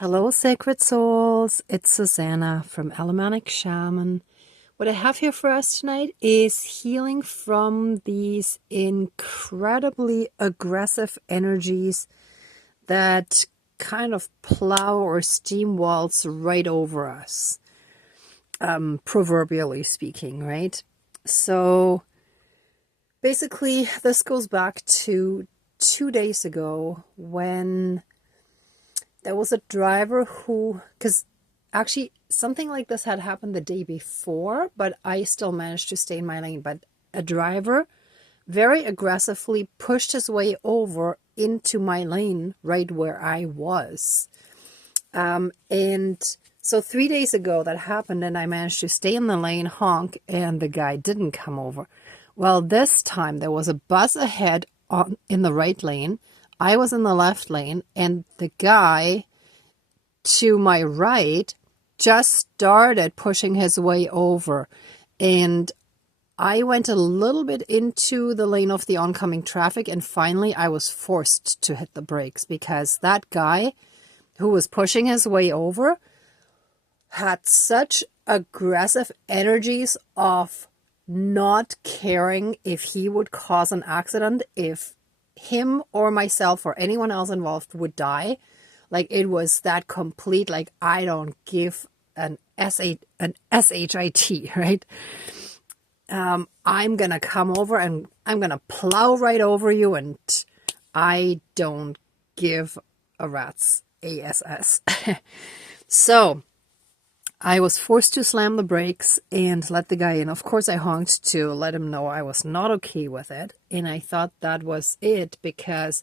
Hello, sacred souls. It's Susanna from Alamanic Shaman. What I have here for us tonight is healing from these incredibly aggressive energies that kind of plow or steam waltz right over us, proverbially speaking, right? So basically, this goes back to 2 days ago when there was a driver who, because actually something like this had happened the day before, but I still managed to stay in my lane. But a driver very aggressively pushed his way over into my lane right where I was. And so 3 days ago that happened, and I managed to stay in the lane, honk, and the guy didn't come over. Well, this time there was a bus ahead in the right lane. I was in the left lane, and the guy to my right just started pushing his way over. And I went a little bit into the lane of the oncoming traffic, and finally I was forced to hit the brakes because that guy who was pushing his way over had such aggressive energies of not caring if he would cause an accident, if him or myself or anyone else involved would die. Like, it was that complete, like, I don't give an SHIT, right? I'm going to come over and I'm going to plow right over you, and I don't give a rat's ass. So I was forced to slam the brakes and let the guy in. Of course, I honked to let him know I was not okay with it. And I thought that was it, because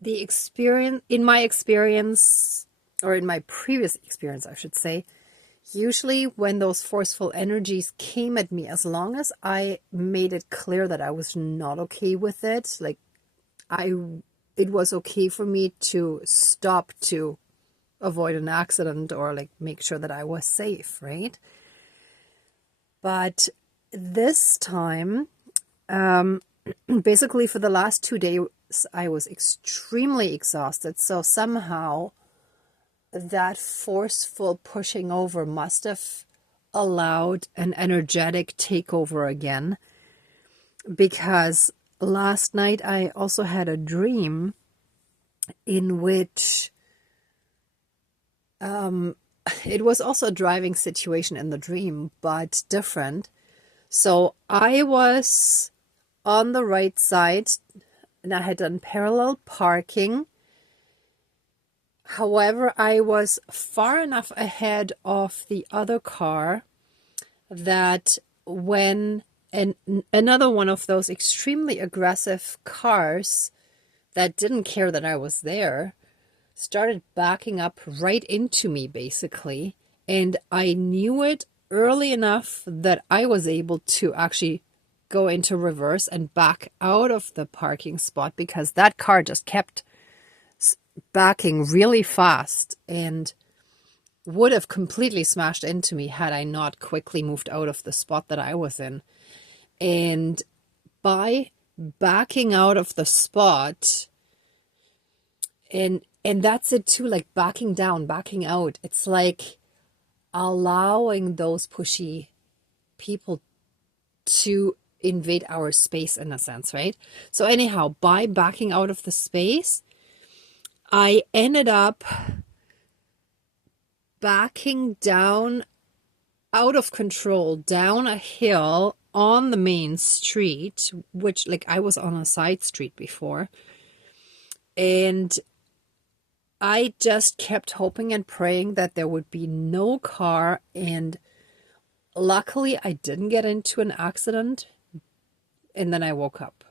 the experience, in my experience, or in my previous experience, I should say, usually when those forceful energies came at me, as long as I made it clear that I was not okay with it, like it was okay for me to stop to avoid an accident or like make sure that I was safe, right? But this time, basically for the last 2 days, I was extremely exhausted. So somehow that forceful pushing over must have allowed an energetic takeover again. Because last night I also had a dream in which it was also a driving situation in the dream, but different. So I was on the right side and I had done parallel parking. However, I was far enough ahead of the other car that when another one of those extremely aggressive cars that didn't care that I was there started backing up right into me, basically. And I knew it early enough that I was able to actually go into reverse and back out of the parking spot, because that car just kept backing really fast and would have completely smashed into me had I not quickly moved out of the spot that I was in. And by backing out of the spot, and that's it too, like backing down, backing out, it's like allowing those pushy people to invade our space in a sense, right? So anyhow, by backing out of the space, I ended up backing down out of control down a hill on the main street, which, like, I was on a side street before. And I just kept hoping and praying that there would be no car. And luckily, I didn't get into an accident. And then I woke up.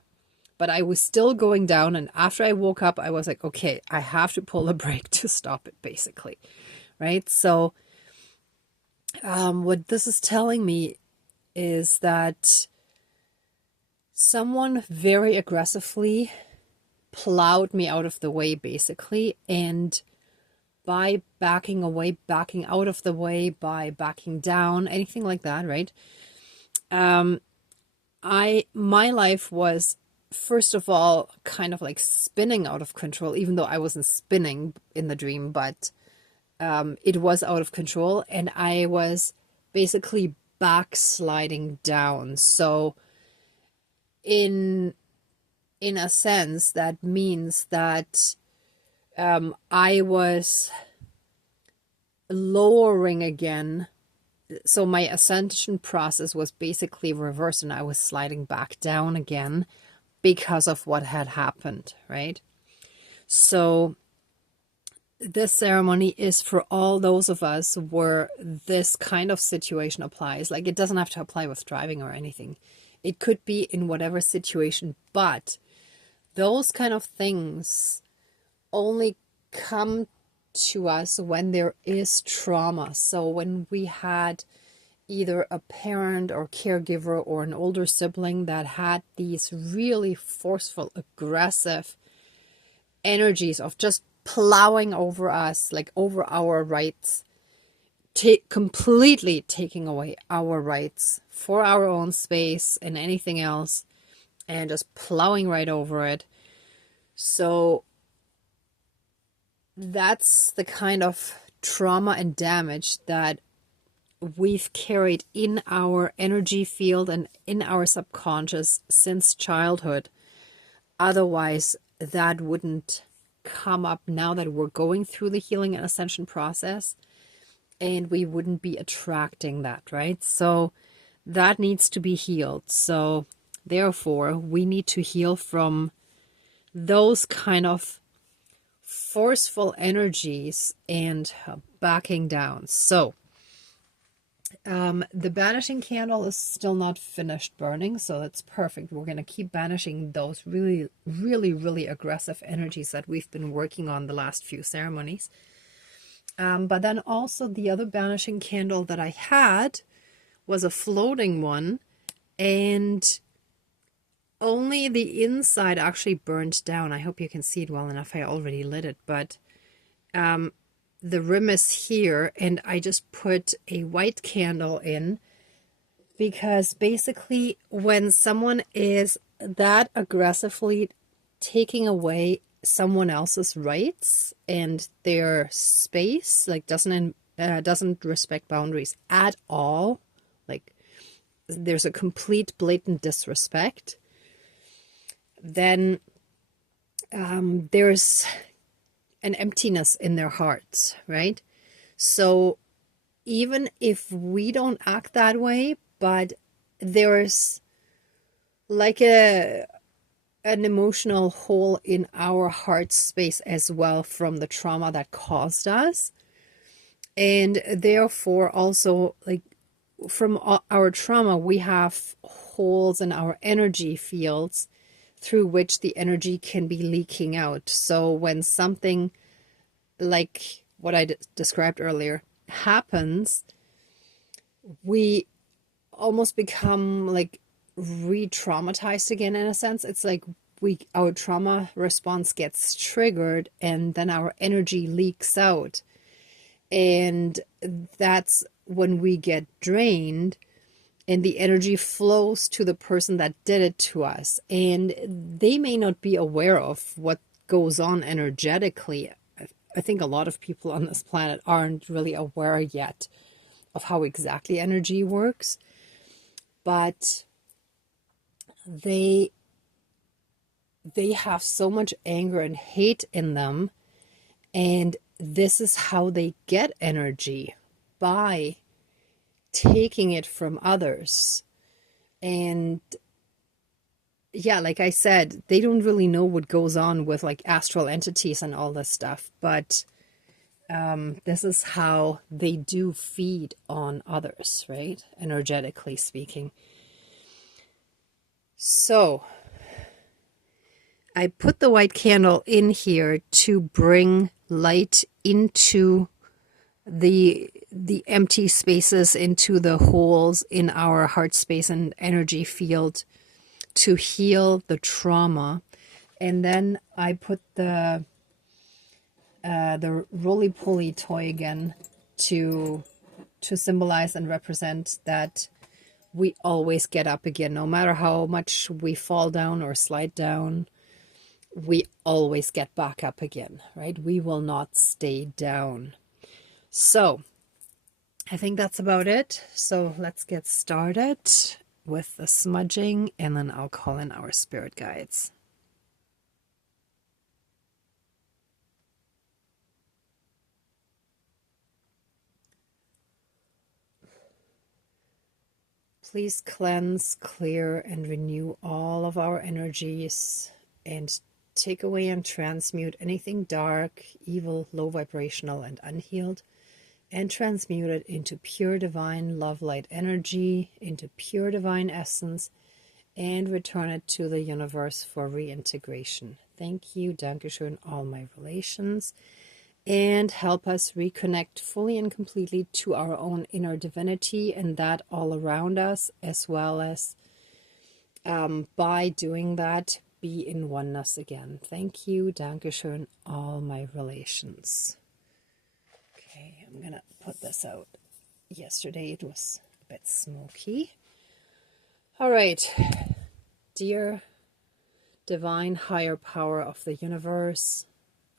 But I was still going down. And after I woke up, I was like, okay, I have to pull the brake to stop it, basically. Right? So what this is telling me is that someone very aggressively plowed me out of the way, basically. And by backing away, backing out of the way, by backing down, anything like that, right? My life was first of all, kind of like spinning out of control, even though I wasn't spinning in the dream, but it was out of control, and I was basically backsliding down. So in a sense, that means that I was lowering again. So my ascension process was basically reversed, and I was sliding back down again because of what had happened, right? So this ceremony is for all those of us where this kind of situation applies. Like, it doesn't have to apply with driving or anything. It could be in whatever situation, but those kind of things only come to us when there is trauma. So when we had either a parent or caregiver or an older sibling that had these really forceful, aggressive energies of just plowing over us, like over our rights, completely taking away our rights for our own space and anything else, and just plowing right over it. So that's the kind of trauma and damage that we've carried in our energy field and in our subconscious since childhood. Otherwise, that wouldn't come up now that we're going through the healing and ascension process, and we wouldn't be attracting that, right? So that needs to be healed. So therefore, we need to heal from those kind of forceful energies and backing down. So the banishing candle is still not finished burning, so that's perfect. We're going to keep banishing those really, really, really aggressive energies that we've been working on the last few ceremonies. But then also the other banishing candle that I had was a floating one, and only the inside actually burned down. I hope you can see it well enough. I already lit it, but the rim is here, and I just put a white candle in because basically when someone is that aggressively taking away someone else's rights and their space, like doesn't respect boundaries at all, like there's a complete blatant disrespect, then there's an emptiness in their hearts, right? So even if we don't act that way, but there's like an emotional hole in our heart space as well from the trauma that caused us. And therefore also, like, from our trauma, we have holes in our energy fields through which the energy can be leaking out. So when something like what I described earlier happens, we almost become like re-traumatized again, in a sense. It's like our trauma response gets triggered, and then our energy leaks out, and that's when we get drained, and the energy flows to the person that did it to us, and they may not be aware of what goes on energetically. I think a lot of people on this planet aren't really aware yet of how exactly energy works, but they have so much anger and hate in them, and this is how they get energy, by taking it from others. And yeah, like I said, they don't really know what goes on with like astral entities and all this stuff, but this is how they do feed on others, right? Energetically speaking. So I put the white candle in here to bring light into the empty spaces, into the holes in our heart space and energy field, to heal the trauma. And then I put the roly-poly toy again to symbolize and represent that we always get up again. No matter how much we fall down or slide down, we always get back up again, right? We will not stay down. So I think that's about it. So let's get started with the smudging, and then I'll call in our spirit guides. Please cleanse, clear, and renew all of our energies, and take away and transmute anything dark, evil, low vibrational, and unhealed, and transmute it into pure divine love light energy, into pure divine essence, and return it to the universe for reintegration. Thank you, Dankeschön, all my relations, and help us reconnect fully and completely to our own inner divinity and that all around us, as well as by doing that, be in oneness again. Thank you, Dankeschön, all my relations. Okay, I'm gonna put this out. Yesterday it was a bit smoky. All right, dear divine higher power of the universe,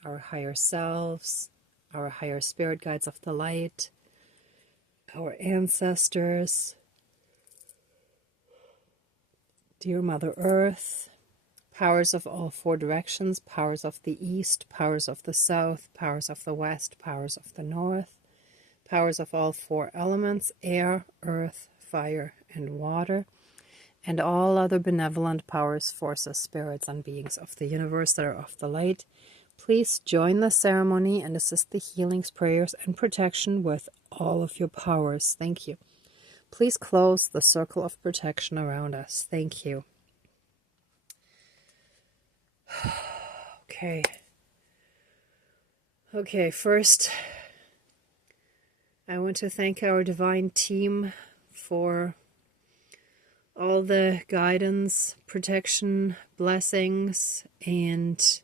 our higher selves, our higher spirit guides of the light, our ancestors, dear Mother Earth, powers of all four directions, powers of the east, powers of the south, powers of the west, powers of the north, powers of all four elements, air, earth, fire, and water, and all other benevolent powers, forces, spirits, and beings of the universe that are of the light. Please join the ceremony and assist the healings, prayers, and protection with all of your powers. Thank you. Please close the circle of protection around us. Thank you. Okay, first, I want to thank our divine team for all the guidance, protection, blessings, and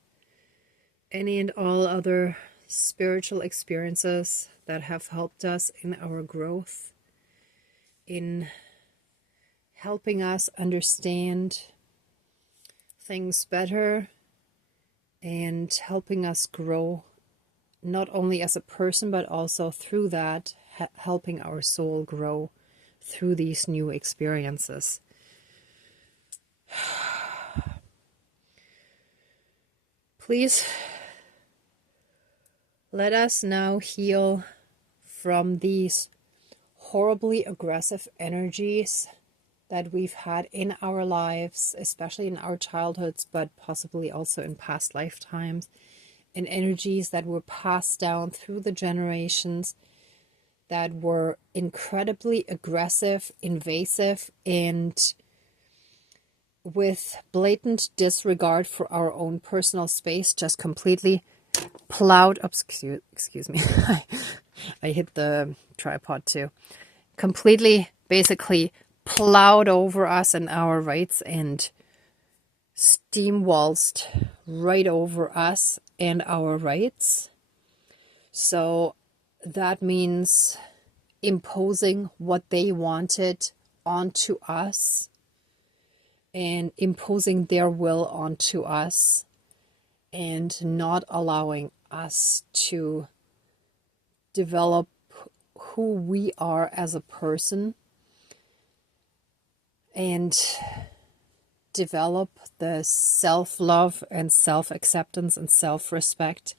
any and all other spiritual experiences that have helped us in our growth, in helping us understand things better, and helping us grow, not only as a person, but also through that, helping our soul grow through these new experiences. Please let us now heal from these horribly aggressive energies that we've had in our lives, especially in our childhoods, but possibly also in past lifetimes, and energies that were passed down through the generations that were incredibly aggressive, invasive, and with blatant disregard for our own personal space, just completely plowed up. Excuse me. I hit the tripod too. Completely, basically plowed over us and our rights, and steam waltzed right over us and our rights. So that means imposing what they wanted onto us and imposing their will onto us, and not allowing us to develop who we are as a person and develop the self-love and self-acceptance and self-respect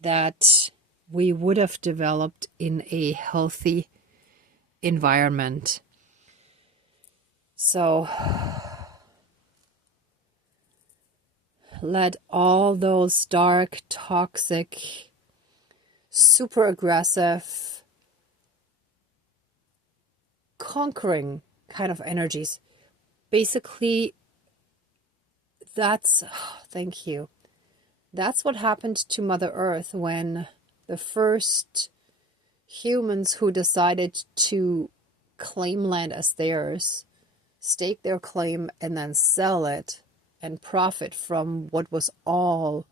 that we would have developed in a healthy environment. So let all those dark, toxic, super aggressive, conquering kind of energies, basically, thank you. That's what happened to Mother Earth when the first humans who decided to claim land as theirs, stake their claim, and then sell it and profit from what was all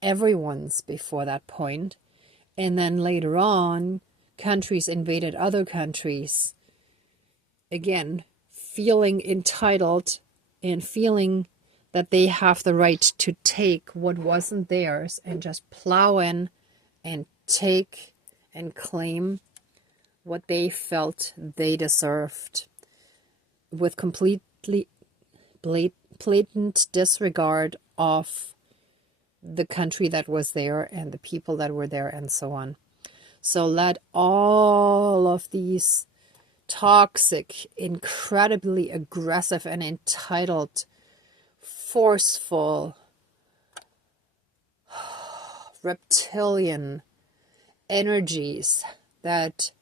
everyone's before that point. And then later on, countries invaded other countries again, feeling entitled and feeling that they have the right to take what wasn't theirs and just plow in and take and claim what they felt they deserved with completely blatant disregard of the country that was there and the people that were there and so on. So let all of these toxic, incredibly aggressive and entitled, forceful, reptilian energies that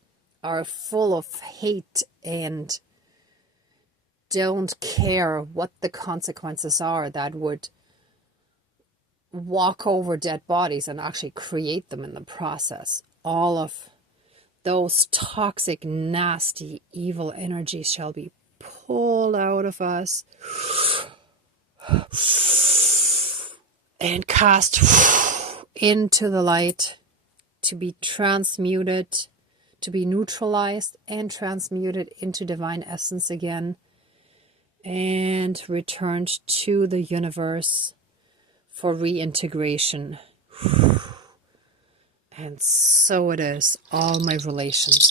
are full of hate and don't care what the consequences are, that would walk over dead bodies and actually create them in the process. All of those toxic, nasty, evil energies shall be pulled out of us and cast into the light to be transmuted, to be neutralized and transmuted into divine essence again, and returned to the universe for reintegration. And so it is, all my relations.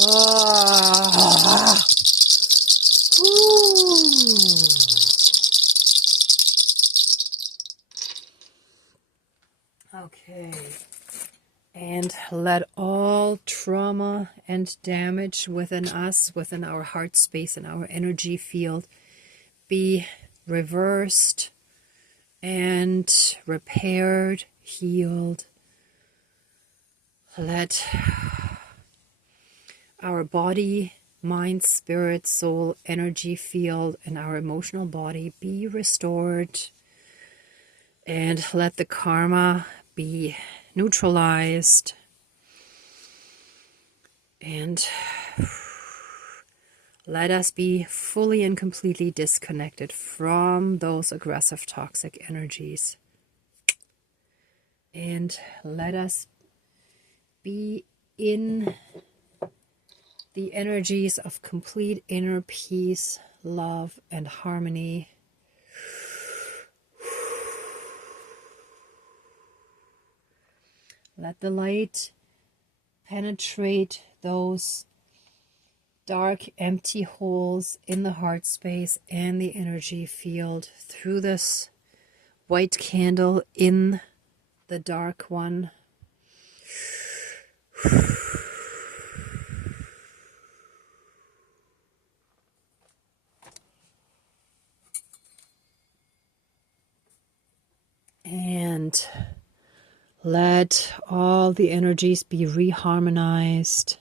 Ah. Okay. And let all trauma and damage within us, within our heart space and our energy field, be reversed and repaired, healed. Let our body, mind, spirit, soul, energy field, and our emotional body be restored. And let the karma be neutralized. And let us be fully and completely disconnected from those aggressive, toxic energies. And let us be in the energies of complete inner peace, love, and harmony. Let the light penetrate those dark, empty holes in the heart space and the energy field through this white candle in the dark one. And let all the energies be reharmonized.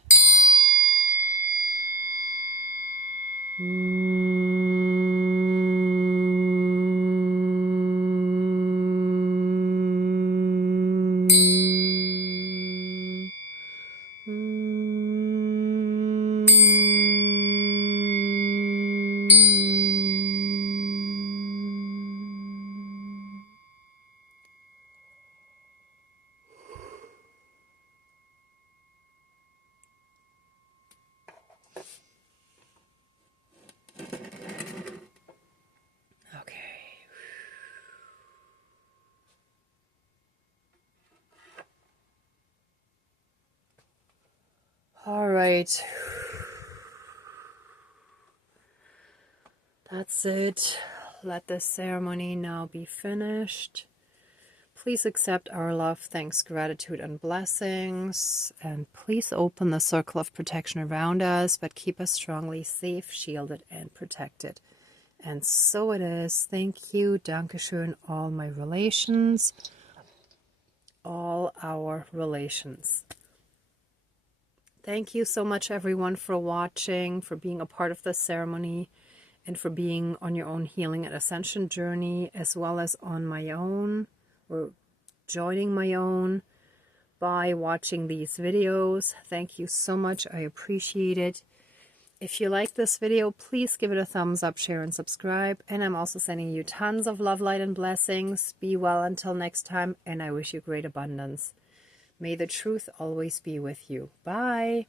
All right. That's it. Let the ceremony now be finished. Please accept our love, thanks, gratitude, and blessings. And please open the circle of protection around us, but keep us strongly safe, shielded, and protected. And so it is. Thank you. Dankeschön, all my relations. All our relations. Thank you so much, everyone, for watching, for being a part of the ceremony, and for being on your own healing and ascension journey, as well as on my own, or joining my own by watching these videos. Thank you so much. I appreciate it. If you like this video, please give it a thumbs up, share, and subscribe. And I'm also sending you tons of love, light, and blessings. Be well until next time, and I wish you great abundance. May the truth always be with you. Bye.